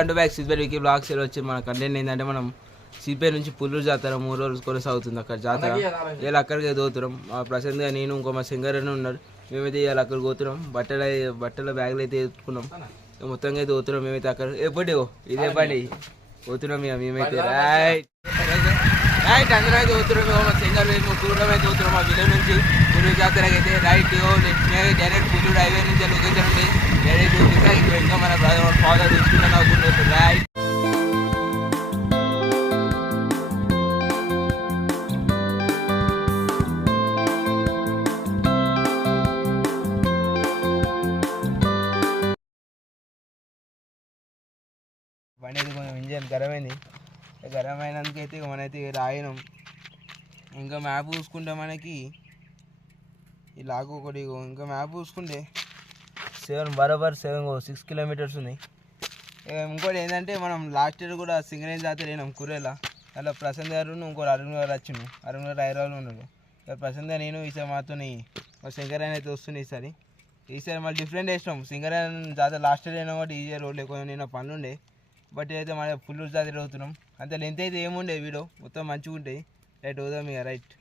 Welcome to back సిద్బర్ Vicky blogs వచ్చి మన కంటెంట్ ఏంటంటే మనం సిపిఐ నుంచి పుల్లూరు జాతర మూడు రోజులు కొనసాగుతుంది అక్కడ జాతర. ఇలా అక్కడికి దోతున్నాం ప్రశాంత్గా నేను ఇంకో మా సింగర్ అని ఉన్నారు. మేమైతే ఇవాళ అక్కడికి పోతున్నాం. బట్టలు బట్టల బ్యాగులు అయితే ఎత్తుకున్నాం. మొత్తంగా అయితే పోతున్నాం. మేమైతే అక్కడ ఎప్పుడు ఇదే బండి పోతున్నాం ఇక మేమైతే. రైట్ రైట్ అందరూ అయితే పోతున్నాం. మా సింగర్ మేము దూరం అయితే పోతున్నాం. మా విలేజ్ నుంచి పుల్లూరు జాతరకి అయితే. రైట్ డైరెక్ట్ పుల్లూరు హైవే నుంచి లొకేషన్ ఉంది. డైరెక్ట్ విశాఖకి ఇంకా మన బ్రదర్ ఫాదర్ తీసుకున్నాను బండి అయితే కొంచెం ఇంజన్ గరం అయింది గరం అయినందుకైతే మన మనైతే రాయినాం. ఇంకా మ్యాప్ చూసుకుంటే మనకి ఈ లాగు ఒకటి ఇంకా మ్యాప్ చూసుకుంటే సెవెన్ బరాబర్ సెవెన్ సిక్స్ కిలోమీటర్స్ ఉంది ఇంకోటి ఏంటంటే మనం లాస్ట్ ఇయర్ కూడా సింగరేజ్ జాతర అయినాం కురేలా అలా ప్రశాంత్ గారు ఇంకో అరుణ్ గారు వచ్చిండు అరుణ్ గారు హైదరాబాద్లో ఉన్నాడు ఇక ప్రశాంత్ నేను ఈసారి మాతో మా సింగర్ అయితే వస్తుంది ఈసారి. ఈసారి మళ్ళీ డిఫరెంట్ వేసినాం. సింగర్ జాతర లాస్ట్ ఇయర్ అయినా కూడా ఈజీ రోడ్ కొంచెం నేను పనులు ఉండే. బట్ అయితే మన ఫుల్ జాతర అవుతున్నాం. అంత లెంత్ అయితే ఏముండే వీడియో. మొత్తం మంచిగా ఉంటాయి రైట్ పోదాం ఇక రైట్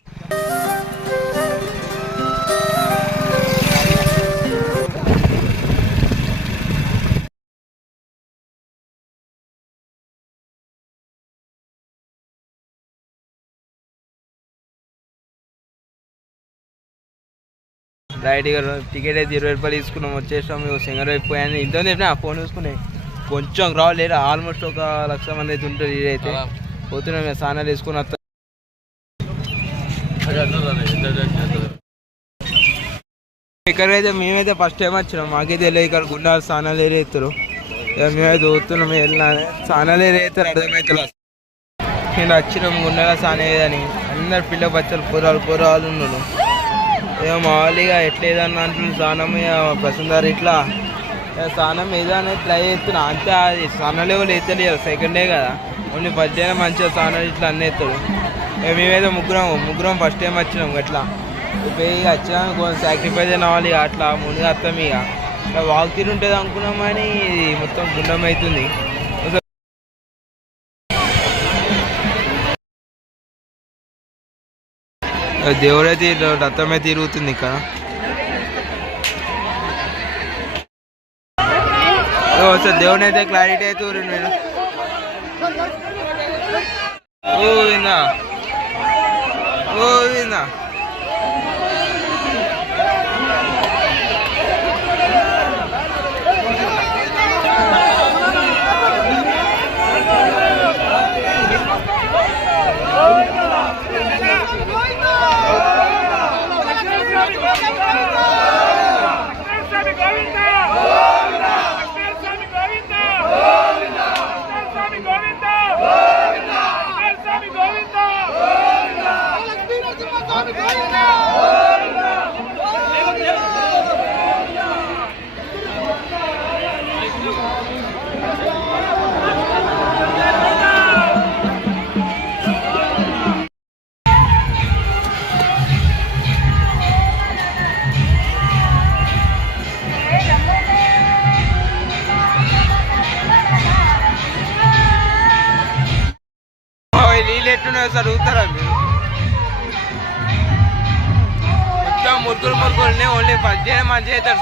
రైట్ ఇక టికెట్ అయితే ఇరవై రూపాయలు తీసుకున్నాం. వచ్చేసాం ఇక సింగర్ అయిపోయాను. ఇంత చెప్పిన ఫోన్ చూసుకుని. కొంచెం లేరు ఆల్మోస్ట్ ఒక లక్ష మంది అయితే ఉంటుంది ఇదైతే. పోతున్నాం ఇక స్నానాలు వేసుకుని వస్తాం ఇక్కడైతే మేమైతే ఫస్ట్ టైం వచ్చినాం. మాకైతే తెలియదు ఇక్కడ గుండాలు స్నానాలు ఏరే ఎత్తారు. ఇక మేమైతే పోతున్నాం వెళ్ళినా. స్నానాలు ఏరే ఎత్తారు అర్థమవుతుంది నేను వచ్చినాం గుండాల స్నానం ఏదని అందరు పిల్ల బచ్చలు కూరలు కూరలు ఉన్నాడు ఇక మామూలుగా ఎట్లేదన్నా అంటున్నాను స్నానం ఇక ప్రసందారు ఇట్లా. ఇక స్నానం ఏదైనా ట్రై చేస్తున్నా. అంతే అది స్నానం లెవెల్ ఎత్తలేదు సెకండ్ డే కదా. ఓన్లీ ఫస్ట్ డేనే మంచిగా స్నానం ఇట్లా అన్నీ ఎత్తాడు మేమేదో ముగ్గురం ముగ్గురం ఫస్ట్ టైం వచ్చినాం ఇట్లా ఇప్పుడు ఇక కొంచెం సాక్రిఫైస్ అయిన ఇక అట్లా. ముందుగా అత్తం ఇక. ఇక వాక్ తీరు ఉంటుంది అనుకున్నాం కానీ ఇది మొత్తం గుండం అవుతుంది. దేవుడైతే రథమే తిరుగుతుంది ఇక్కడ ఓ సార్ దేవుని అయితే క్లారిటీ అయితే ఊరిండు నేను ఓ విందా ఓ విందా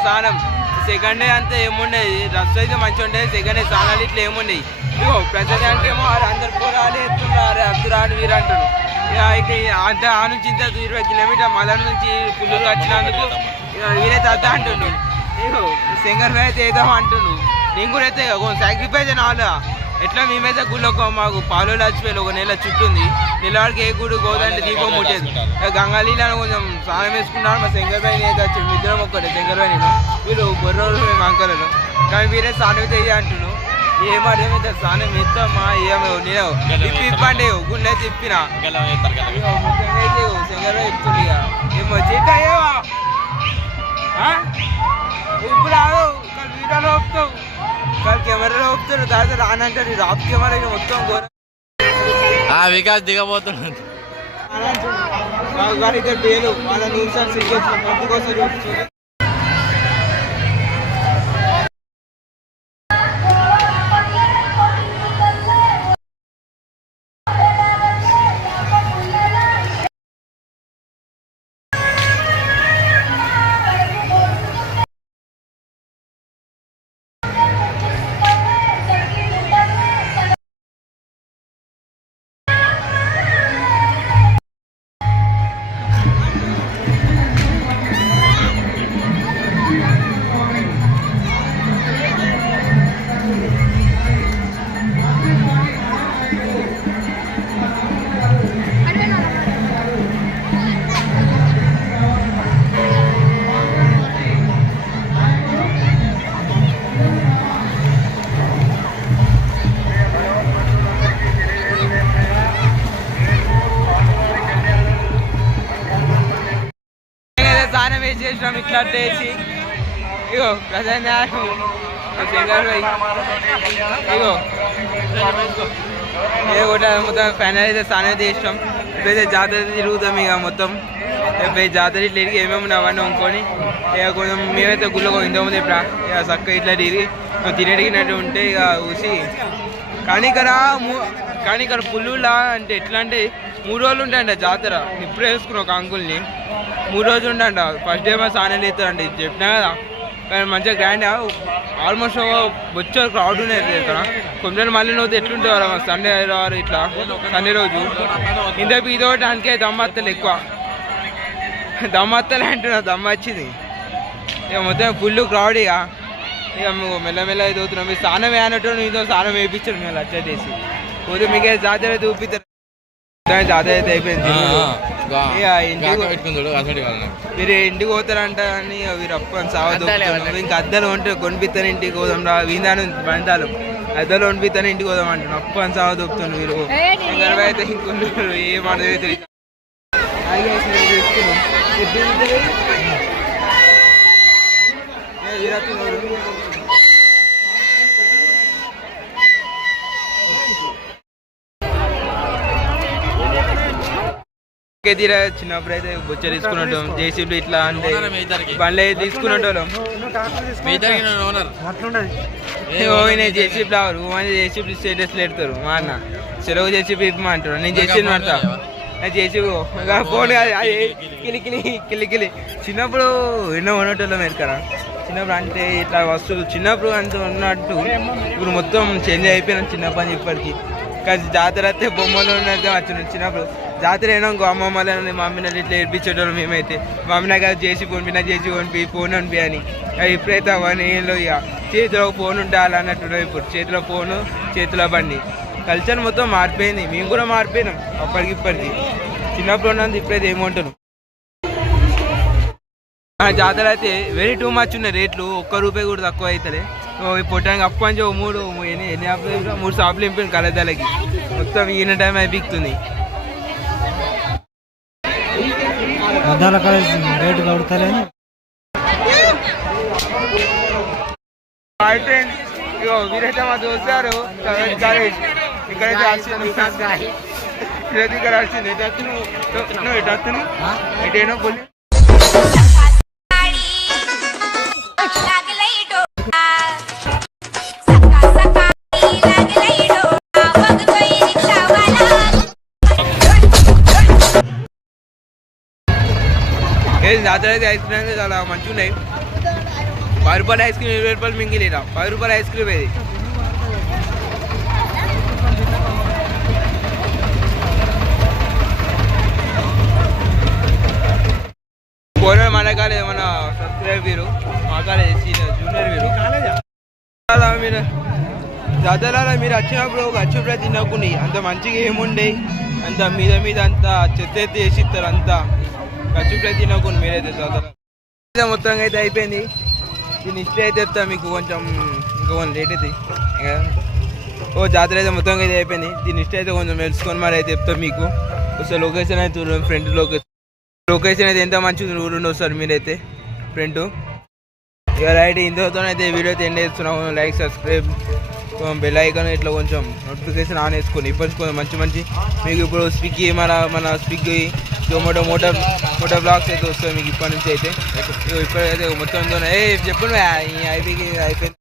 స్నానం సెకండ్ డే అంతా ఏముండేది? రస్ అయితే మంచిగా ఉండేది. సెకండ్ డే స్నానాలు ఇట్లా ఏముండేవి ఇగో అంటే ఏమో "అరే, అందరు పోరాలి ఎత్తున్నారు అబ్దురాని వీరు అంటారు ఇక అంత ఆ నుంచి ఇంత ఇరవై కిలోమీటర్ మదర్ నుంచి పుల్లూరు వచ్చినందుకు ఇక వీరే తద్ద అంటుండు ఇగో సింగర్ అయితే ఏదో అంటుండు నేను కూడా అయితే కొంచెం సాక్రిఫైస్ అయిన వాళ్ళు ఎట్లా మేమైతే గుళ్ళు ఒక మాకు పాలు లచ్చిపోయి ఒక నెల చుట్టుంది నెలవాడికి ఏ గుడి గోదంటే దీపం ముట్టేది. ఇక గంగాలీలో కొంచెం స్నానం వేసుకున్నాడు మా శంకర్బాయి అయితే వచ్చాడు ఇద్దరం ఒక్కడే శంకర్బాయి నేను. వీళ్ళు బొర్రోలు మేము అంకలను కానీ వీరే స్నానం అయితే అంటున్నాను ఏం అర్థమైతే స్నానం ఎత్తమ్మా ఏమో నేను తిప్పి ఇప్పండి గుండె తిప్పిన. అయితే శంకర్బాయి చెప్తుంది ఇక ఏమో చేతాయేవా ఇప్పుడు వీడియోలో ఒప్పుతావు కెమెరాలో రానంటారు కెమెరా ఇది మొత్తం ఘోరం ఆ వికాస్ దిగబోతున్నాడు ఇద్దరు డేలు వాళ్ళ నిమిషాలు సిగ్గేసిన మందుకోసం చూపించు స్నానం వేసి చేసినాం ఇట్లా చేసి వేసి ఇగో ప్రజెంట్ ఇగో. ఏ మొత్తం ఫైనల్ అయితే స్నానం అయితే చేసినాం. ఇప్పుడైతే జాతర తిరుగుతాం ఇక మొత్తం. రేపు జాతర ఇట్లా తిరిగి ఏమేమి అవన్నీ వండుకొని ఇక కొంచెం మేమైతే గుళ్ళకు ఇంతకుముందు ఇప్పుడు ఇక చక్క ఇట్లా తిరిగి తినడిగినట్టు ఉంటే ఇక చూసి కానీ ఇక్కడ కానీ ఇక్కడ పుల్లులా అంటే ఎట్లా అంటే మూడు రోజులు ఉంటాయంట జాతర. ఇప్పుడు వేసుకున్నాం ఒక అంకుల్ని. మూడు రోజులు ఉంటాయంట ఫస్ట్ డే మా సానే లేతారంట చెప్పినా కదా. కానీ మంచిగా గ్రాండ్ ఆల్మోస్ట్ వచ్చే క్రౌడ్ ఉన్నది ఇక్కడ. కొంచెం మళ్ళీ నువ్వు ఎట్లుంటారు సండే వారు ఇట్లా? సండే రోజు? ఇంతకు ఇదొకటి అందుకే దమ్మత్తలు ఎక్కువ. దమ్మత్తలే అంటున్నా. దమ్మ వచ్చింది. ఇక మొత్తం ఫుల్ క్రౌడ్ ఇక. ఇక మెల్లమెల్ల ఇది అవుతున్నాం. మీరు స్నానం వేయనట్టు మీతో స్నానం వేయించారు మేము అట్లా చేసి. పోతే మీకు జాతర చూపిస్తారు. అయితే అయిపోయింది. మీరు ఇంటికి పోతారంట అని వీరు అప్పని సావ దొరుకుతున్నారు. ఇంకా అద్దలు ఉంటే కొనిపిస్తాను ఇంటికి పోదాం రా వీందాను బంటాలు అద్దలు కొనిపిస్తాను ఇంటికి పోదాం అంటున్నాను అప్పని సావ వీరు. ఇంకా అయితే ఇంకొన్నారు ఏం అర్థమైతే తీరా చిన్నప్పుడు అయితే బొచ్చ తీసుకున్నట్టు జేసీబీ ఇట్లా అంటే బండ్లు అయితే తీసుకున్నట్టోళ్ళం ఓయిన జేసీబీ రావరు. జేసీబీ స్టేటస్ పెడతారు. మా అన్న. సెలవు జేసీబీ ఇప్పమా అంటారు నేను జేసీబీ పడతా. జేసీబీ ఫోన్ కాదు. అది కిలి కిలి కిలి కిలి. చిన్నప్పుడు ఎన్నో ఉన్నట్టోళ్ళం ఎక్కడ? చిన్నప్పుడు అంటే ఇట్లా వస్తువులు చిన్నప్పుడు అంత ఉన్నట్టు ఇప్పుడు మొత్తం చేంజ్ అయిపోయినాం చిన్నప్పటి ఇప్పటికి. కానీ జాతర అయితే బొమ్మలు ఉన్నట్టు వచ్చినాం చిన్నప్పుడు. జాతర అయినా ఇంకో అమ్మమ్మలని మమ్మీని ఇట్లా ఏడిపించేటోళ్ళు మేమైతే. మమ్మీ కాదు చేసి కొనిపి చేసి కొనిపి ఫోన్ కొనిపి అని. అది ఇప్పుడైతే అవన్నీ ఏళ్ళు ఇక. చేతిలో ఫోన్ ఉండాలి అన్నట్టు ఇప్పుడు. చేతిలో ఫోను చేతిలో బండి. కల్చర్ మొత్తం మారిపోయింది. మేము కూడా మారిపోయినాం అప్పటికి ఇప్పటికి. చిన్నప్పుడు ఉన్నది ఇప్పుడైతే ఏమంటారు ఆ జాతర అయితే వెరీ టూ మచ్ ఉన్నాయి రేట్లు. ఒక్క రూపాయి కూడా తక్కువ అవుతుంది పొట్టానికి అప్పు అని చెప్పి మూడు ఎన్ని ఎన్ని ఆపులు మూడు షాపులు నింపాను కలదలకి మొత్తం ఈయన టైం అయిపోతుంది అద్దాల కాలేజ్ రేటు కడుతలే వీరైతే మా దోస్తారు కాలేజ్ ఇక్కడైతే వచ్చింది ఇక్కడైతే ఇక్కడ వచ్చింది ఎటు నువ్వు నువ్వు ఎటు వస్తు ఎటైనా పోలీ జాతర అయితే ఐస్ క్రీమ్ అయితే చాలా మంచిగా ఉన్నాయి. పది రూపాయల ఐస్ క్రీమ్ ఇరవై రూపాయలు మింగిలేరా పది రూపాయల ఐస్ క్రీమ్ ఇది పోయిన మన కాలేజ్ మన సబ్స్క్రైబ్ వీరు? మా కాలేజ్ జూనియర్ వీరు? మీరు జాతరలో మీరు వచ్చినప్పుడు ఒక అచ్చుప్రతి తినకుండా. అంత మంచిగా ఏముండే? అంత మీద మీద అంతా చెత్త ఎత్తి వేసి ఇస్తారు అంతా. అచ్చుప్రతి తినకుండా మీరైతే జాతర అయితే మొత్తంగా అయితే అయిపోయింది. దీన్ని ఇష్ట అయితే చెప్తా మీకు కొంచెం ఇంకో కొంచెం లేట్ అయితే. ఓ జాతర అయితే మొత్తంగా అయితే అయిపోయింది. దీని ఇష్ట అయితే కొంచెం తెలుసుకొని మరి అయితే చెప్తాం మీకు. ఒకసారి లొకేషన్ అయితే చూడండి ఫ్రంట్ లొకేషన్ లొకేషన్ అయితే ఎంత మంచిగా చూడండి ఒకసారి మీరైతే ఫ్రంట్ ఇక రైట్ ఇంతతో అయితే వీడియో అయితే ఎండ్ చేస్తున్నాము. లైక్ సబ్స్క్రైబ్ బెల్ ఐకాన్ ఇట్లా కొంచెం నోటిఫికేషన్ ఆన్ వేసుకొని ఇప్పటి కొంచెం మంచి మంచి మీకు ఇప్పుడు స్విగ్గీ మన మన Swiggy Zomato motor motor blogs అయితే వస్తాయి మీకు ఇప్పటి నుంచి అయితే. ఇప్పుడైతే మొత్తం ఏ చెప్పండి అయిపోయి అయిపోయింది.